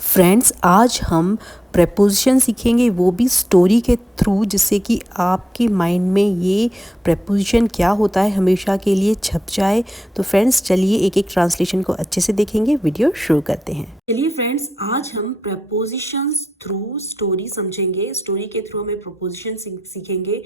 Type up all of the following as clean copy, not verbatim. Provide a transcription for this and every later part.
Friends, आज हम preposition सीखेंगे, वो भी स्टोरी के थ्रू, जिससे कि आपके माइंड में ये प्रेपोजिशन क्या होता है हमेशा के लिए छप जाए। तो फ्रेंड्स, चलिए एक एक ट्रांसलेशन को अच्छे से देखेंगे। वीडियो शुरू करते हैं। चलिए फ्रेंड्स, आज हम प्रेपोजिशंस थ्रू स्टोरी समझेंगे। स्टोरी के थ्रू हमें प्रेपोजिशन सीखेंगे।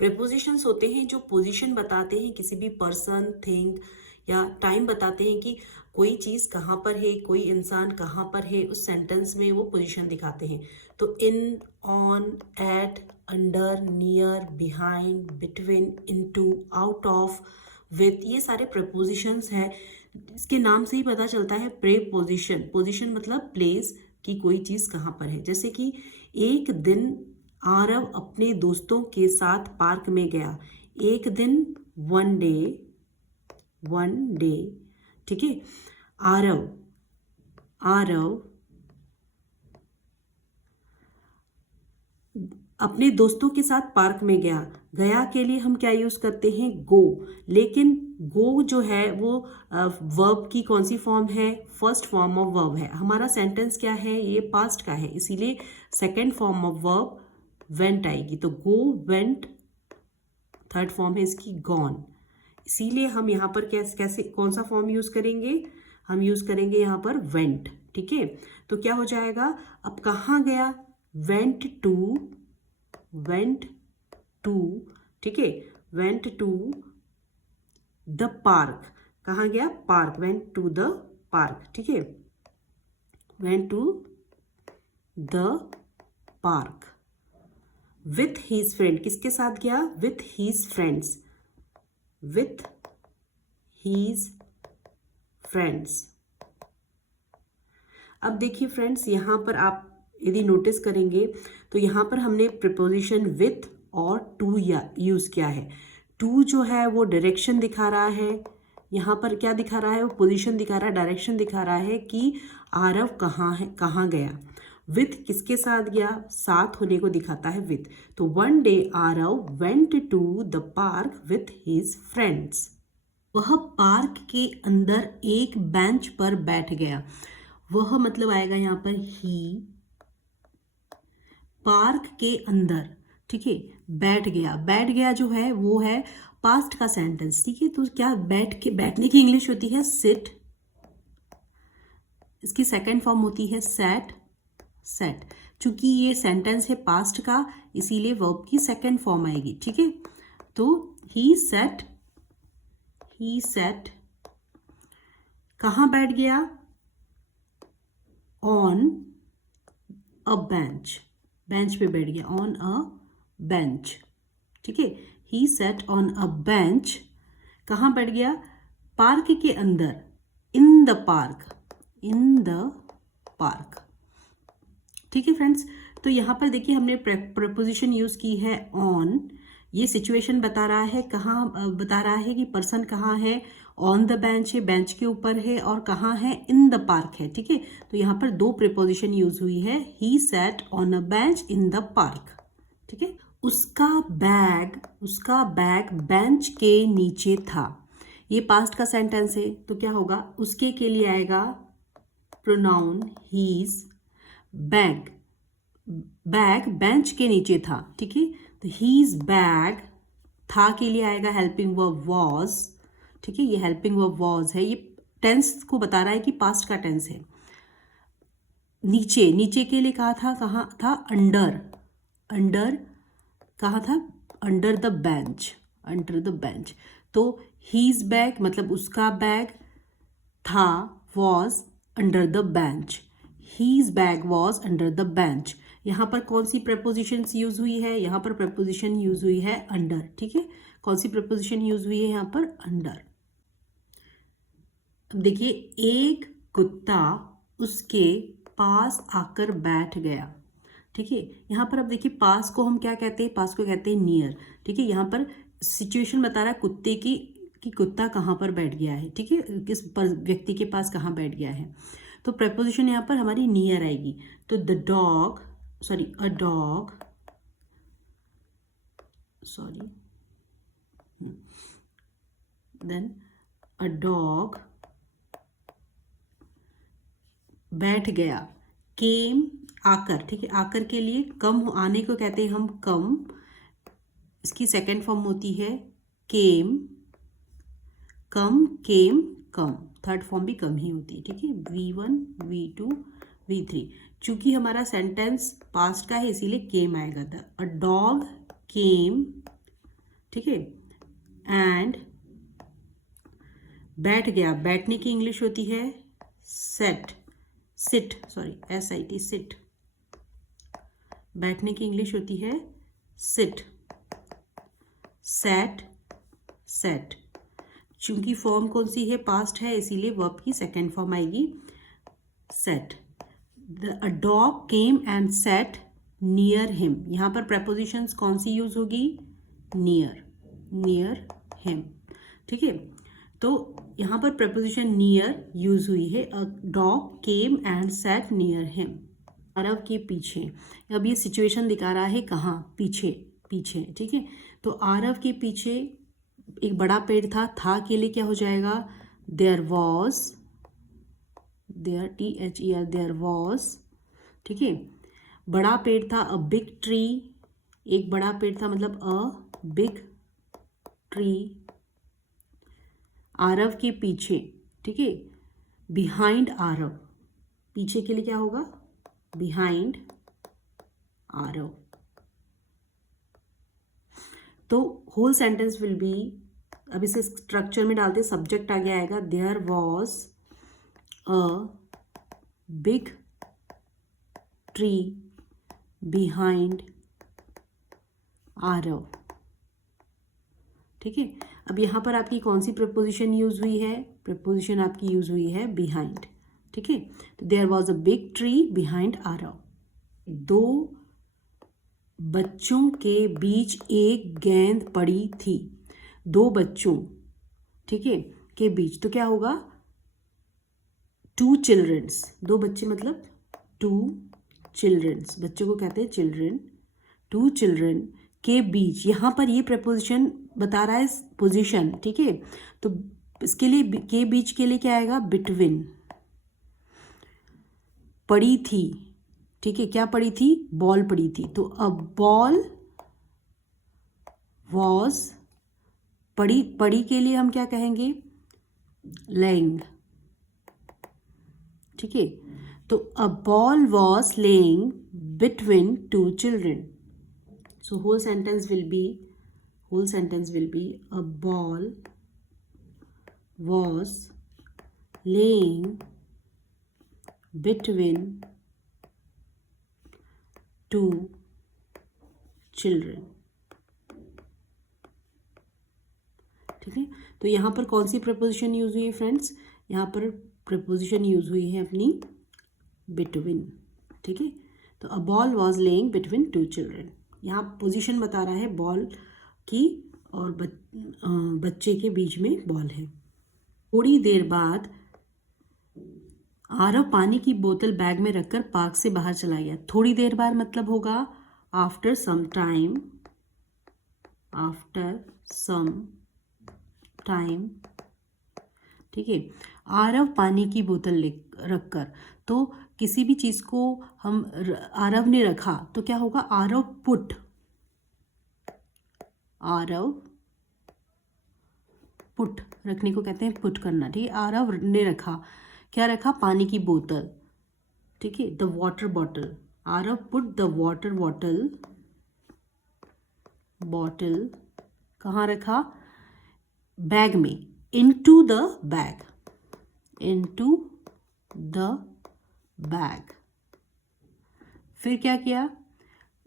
प्रेपोजिशंस होते हैं जो पोजीशन बताते हैं, किसी भी पर्सन, थिंग या टाइम बताते हैं कि कोई चीज़ कहाँ पर है, कोई इंसान कहाँ पर है। उस सेंटेंस में वो पोजीशन दिखाते हैं। तो in, on, at, under, near, behind, between, into, out of, with, ये सारे प्रपोजिशंस हैं। इसके नाम से ही पता चलता है प्रेपोजिशन। पोजीशन मतलब प्लेस, कि कोई चीज़ कहाँ पर है। जैसे कि एक दिन आरव अपने दोस्तों के साथ पार्क में गया। एक दिन, वन डे, वन डे, ठीक है। आरव, आरव अपने दोस्तों के साथ पार्क में गया। गया के लिए हम क्या यूज करते हैं? गो। लेकिन गो जो है वो वर्ब की कौन सी फॉर्म है? फर्स्ट फॉर्म ऑफ वर्ब है। हमारा सेंटेंस क्या है? ये पास्ट का है, इसीलिए second form of verb went आएगी। तो गो, वेंट, थर्ड फॉर्म है इसकी गॉन। इसीलिए हम यहाँ पर कैसे कौन सा फॉर्म यूज करेंगे? हम यूज करेंगे यहाँ पर वेंट, ठीक है। तो क्या हो जाएगा? अब कहाँ गया? वेंट टू, वेंट टू, ठीक है। Went to the park. कहाँ गया? Park. Went to the park, ठीक है। Went to the park with his friend. किसके साथ गया? With his friends, with his friends. अब देखिए फ्रेंड्स, यहाँ पर आप यदि नोटिस करेंगे तो यहाँ पर हमने प्रिपोजिशन विथ और टू यूज किया है। टू जो है वो डायरेक्शन दिखा रहा है। यहाँ पर क्या दिखा रहा है? वो पोजीशन दिखा रहा है, डायरेक्शन दिखा रहा है कि आरव कहाँ है, कहाँ गया। विथ किसके साथ गया? साथ होने को दिखाता है विथ। तो one day Aarav went to the park with his friends. वह पार्क के अंदर एक बेंच पर बैठ गया। वह मतलब आएगा यहाँ पर ही। पार्क के अंदर, ठीक है। बैठ गया, बैठ गया जो है वो है पास्ट का सेंटेंस, ठीक है। तो क्या बैठने की इंग्लिश होती है सिट। इसकी सेकंड फॉर्म होती है सेट, सेट। चूंकि ये सेंटेंस है पास्ट का, इसीलिए वर्ब की सेकंड फॉर्म आएगी, ठीक है। तो ही सेट, ही सेट कहाँ बैठ गया? ऑन अ बेंच, बेंच पे बैठ गया। ऑन अ बेंच, ठीक है। ही सेट ऑन अ बेंच। कहाँ बैठ गया? पार्क के अंदर। In the park, in the park, ठीक है फ्रेंड्स। तो यहाँ पर देखिए हमने प्रपोजिशन यूज की है ऑन। ये सिचुएशन बता रहा है, कहाँ बता रहा है कि पर्सन कहाँ है। ऑन द बेंच है, बेंच के ऊपर है, और कहाँ है? इन द पार्क है, ठीक है। तो यहाँ पर दो प्रिपोजिशन यूज हुई है। He sat on a bench in the park, ठीक है। उसका बैग, उसका बैग बेंच के नीचे था। ये पास्ट का सेंटेंस है, तो क्या होगा? उसके के लिए आएगा pronoun his. Bag, bag bench के नीचे था, ठीक है। तो हीज बैग, था के लिए आएगा हेल्पिंग वर्ब वॉज, ठीक है। ये हेल्पिंग वर्ब वॉज है। ये टेंस को बता रहा है कि पास्ट का टेंस है। नीचे, नीचे के लिए कहा था, कहाँ था? अंडर, अंडर कहाँ था? Under the bench, under the bench. तो हीज बैग मतलब उसका बैग था, was under the bench. His bag was under the bench. यहाँ पर कौन सी प्रपोजिशन यूज हुई है? यहाँ पर प्रपोजिशन यूज हुई है अंडर, ठीक है। कौन सी प्रपोजिशन यूज हुई है यहाँ पर? अंडर। अब देखिए, एक कुत्ता उसके पास आकर बैठ गया, ठीक है। यहाँ पर अब देखिए, पास को हम क्या कहते हैं? पास को कहते हैं नियर, ठीक है। यहाँ पर सिचुएशन बता रहा है कुत्ते की, कि कुत्ता कहाँ पर बैठ गया है, ठीक है। किस व्यक्ति के पास कहाँ बैठ गया है। तो प्रपोजिशन यहाँ पर हमारी नियर आएगी। तो the dog, sorry a dog, sorry then a dog बैठ गया केम आकर, ठीक है, आकर के लिए कम आने को कहते हैं हम कम, इसकी सेकंड फॉर्म होती है केम, कम केम कम, थर्ड फॉर्म भी कम ही होती है, ठीक है, V1 V2 V3। चूंकि हमारा सेंटेंस पास्ट का है इसीलिए केम आएगा था। अ डॉग केम, ठीक है, एंड बैठ गया, बैठने की इंग्लिश होती है set, sit, sorry SIT sit, बैठने की इंग्लिश होती है सिट, सेट सेट। चूंकि फॉर्म कौन सी है, पास्ट है, इसीलिए वर्ब की सेकेंड फॉर्म आएगी set. A dog came and set near him, यहाँ पर प्रपोजिशंस कौन सी यूज होगी, नियर, नियर हिम, ठीक है। तो यहाँ पर प्रपोजिशन नियर यूज हुई है। अ dog came and set near him, Aarav के पीछे। अब ये सिचुएशन दिखा रहा है कहाँ, पीछे, पीछे, ठीक है। तो आरव के पीछे एक बड़ा पेड़ था के लिए क्या हो जाएगा, there was, there THER, there was, ठीक है, बड़ा पेड़ था, अ बिग ट्री, एक बड़ा पेड़ था मतलब अ बिग ट्री, आरव के पीछे, ठीक है, बिहाइंड आरव, पीछे के लिए क्या होगा, बिहाइंड आरव। तो होल सेंटेंस विल बी, अब इसे स्ट्रक्चर में डालते, सब्जेक्ट आगे आएगा, there was a big tree behind Aarav, ठीक है। अब यहाँ पर आपकी कौन सी प्रपोजिशन यूज हुई है, प्रपोजिशन आपकी यूज हुई है बिहाइंड, ठीक है। तो there was a big tree behind Aarav. दो बच्चों के बीच एक गेंद पड़ी थी, दो बच्चों, ठीक है, के बीच, तो क्या होगा, टू चिल्ड्रंस, दो बच्चे मतलब टू चिल्ड्रंस, बच्चों को कहते हैं चिल्ड्रन, टू चिल्ड्रन के बीच, यहाँ पर ये प्रपोजिशन बता रहा है पोजीशन, ठीक है। तो इसके लिए के बीच के लिए क्या आएगा, बिटवीन, पड़ी थी, ठीक है, क्या पड़ी थी, बॉल पड़ी थी, तो अ बॉल वॉज, पड़ी, पड़ी के लिए हम क्या कहेंगे, लेइंग, ठीक है। तो a ball was lying between two children, so whole sentence will be a ball was lying between two children, ठीक है। तो यहाँ पर कौन सी प्रपोजिशन यूज हुई है फ्रेंड्स, यहाँ पर प्रपोजिशन यूज हुई है अपनी बिटवीन, ठीक है। तो a ball was lying between two children, यहाँ पोजीशन बता रहा है बॉल की और बच्चे के बीच में बॉल है। थोड़ी देर बाद आरव पानी की बोतल बैग में रखकर पार्क से बाहर चला गया, थोड़ी देर बाद मतलब होगा after some time, after some time, ठीक है। आरव पानी की बोतल रखकर, तो किसी भी चीज को हम आरव ने रखा तो क्या होगा, आरव पुट, आरव पुट, रखने को कहते हैं पुट करना, ठीक है। आरव ने रखा, क्या रखा, पानी की बोतल, ठीक है, the water bottle, Aarav put the water bottle, bottle कहाँ रखा, बैग में, into the bag, into the bag, फिर क्या किया,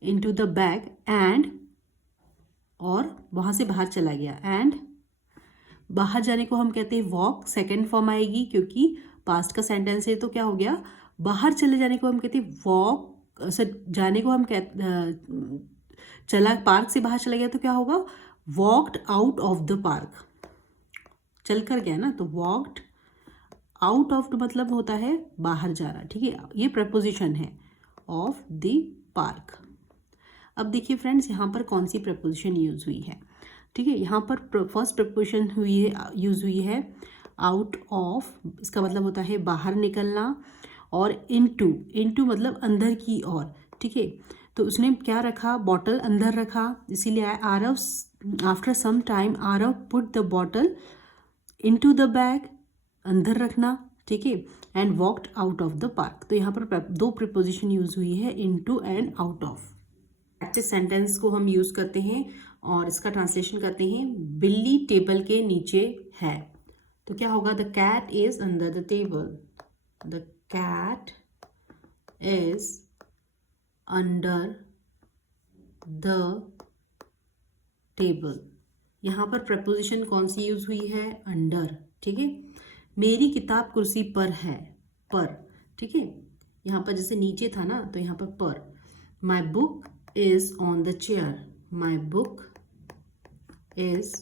इनटू द बैग एंड, और वहां से बाहर चला गया, एंड बाहर जाने को हम कहते हैं वॉक, सेकेंड फॉर्म आएगी क्योंकि पास्ट का सेंटेंस है, तो क्या हो गया, बाहर चले जाने को हम कहते हैं वॉक, जाने को हम कहते, चला, पार्क से बाहर चला गया तो क्या होगा, walked out of the park, चल कर गया ना, तो वॉकड आउट ऑफ मतलब होता है बाहर जाना, ठीक है, ये प्रपोजिशन है ऑफ द पार्क। अब देखिए फ्रेंड्स, यहाँ पर कौन सी प्रपोजिशन यूज हुई है, ठीक है। यहाँ पर फर्स्ट प्रपोजिशन यूज हुई है आउट ऑफ, इसका मतलब होता है बाहर निकलना, और इनटू मतलब अंदर की ओर, ठीक है। तो उसने क्या रखा, बॉटल अंदर रखा, इसीलिए Aarav after some time Aarav put the bottle into the bag, अंदर रखना, ठीक है, and walked out of the park. तो यहाँ पर दो प्रीपोजिशन यूज हुई है, into and out of. Practice sentence को हम यूज करते हैं और इसका ट्रांसलेशन करते हैं, बिल्ली टेबल के नीचे है। तो क्या होगा, the cat is under the table, the cat is under the table. यहाँ पर प्रपोजिशन कौन सी यूज हुई है, अंडर, ठीक है। मेरी किताब कुर्सी पर है, पर, ठीक है। यहाँ पर जैसे नीचे था ना, तो यहाँ पर। My book is on the chair, my book is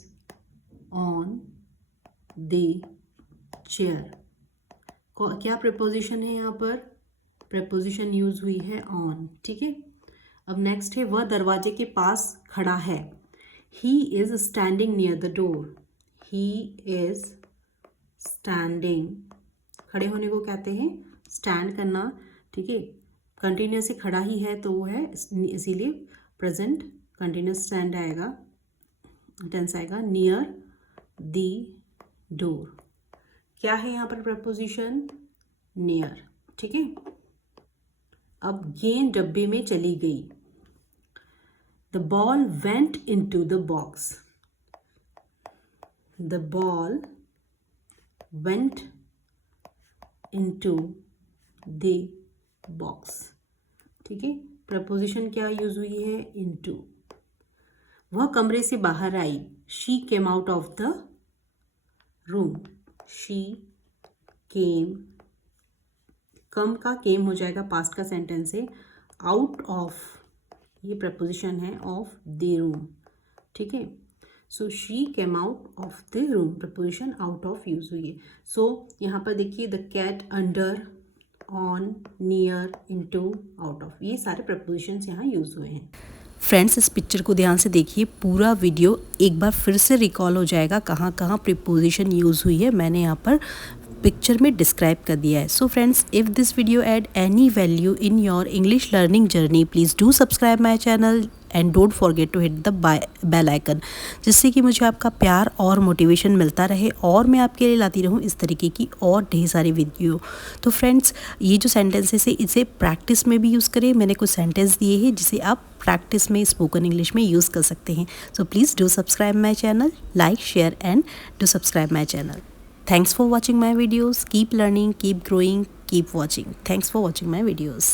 on the chair. क्या प्रपोजिशन है यहाँ पर, प्रपोजिशन यूज हुई है ऑन, ठीक है। अब नेक्स्ट है, वह दरवाजे के पास खड़ा है, he is standing near the door, he is standing, खड़े होने को कहते हैं स्टैंड करना, ठीक है। कंटिन्यूस खड़ा ही है तो वो है, इसीलिए प्रेजेंट कंटिन्यूस स्टैंड आएगा, टेंस आएगा, नियर द डोर। क्या है यहाँ पर प्रपोजिशन, नियर, ठीक है। अब गेंद डब्बे में चली गई, the ball went into the box, the ball went into the box, ठीक है। प्रपोजिशन क्या यूज हुई है, into। वह कमरे से बाहर आई, she came out of the room, she came, कम का came हो जाएगा, पास्ट का सेंटेंस है, out of, ये प्रपोजिशन है, of the room, ठीक है। So she came out of the room, preposition out of use हुई है। सो यहाँ पर देखिए, the cat, under, on, near, into, out of, ये सारे प्रपोजिशंस यहाँ यूज हुए हैं। फ्रेंड्स, इस पिक्चर को ध्यान से देखिए, पूरा वीडियो एक बार फिर से रिकॉल हो जाएगा, कहाँ कहाँ प्रीपोजिशन यूज हुई है मैंने यहाँ पर पिक्चर में डिस्क्राइब कर दिया है। So friends, if this video add any value in your English learning journey, please do subscribe my channel and don't forget to hit the bell icon, जिससे कि मुझे आपका प्यार और मोटिवेशन मिलता रहे और मैं आपके लिए लाती रहूँ इस तरीके की और ढेर सारी वीडियो। तो फ्रेंड्स, ये जो सेंटेंसेस है इसे प्रैक्टिस में भी यूज़ करें। मैंने कुछ सेंटेंस दिए हैं जिसे आप प्रैक्टिस में स्पोकन इंग्लिश में यूज़ कर सकते हैं। So please do subscribe my channel, like, share and do subscribe my channel. Thanks for watching my videos. Keep learning, keep growing, keep watching. Thanks for watching my videos.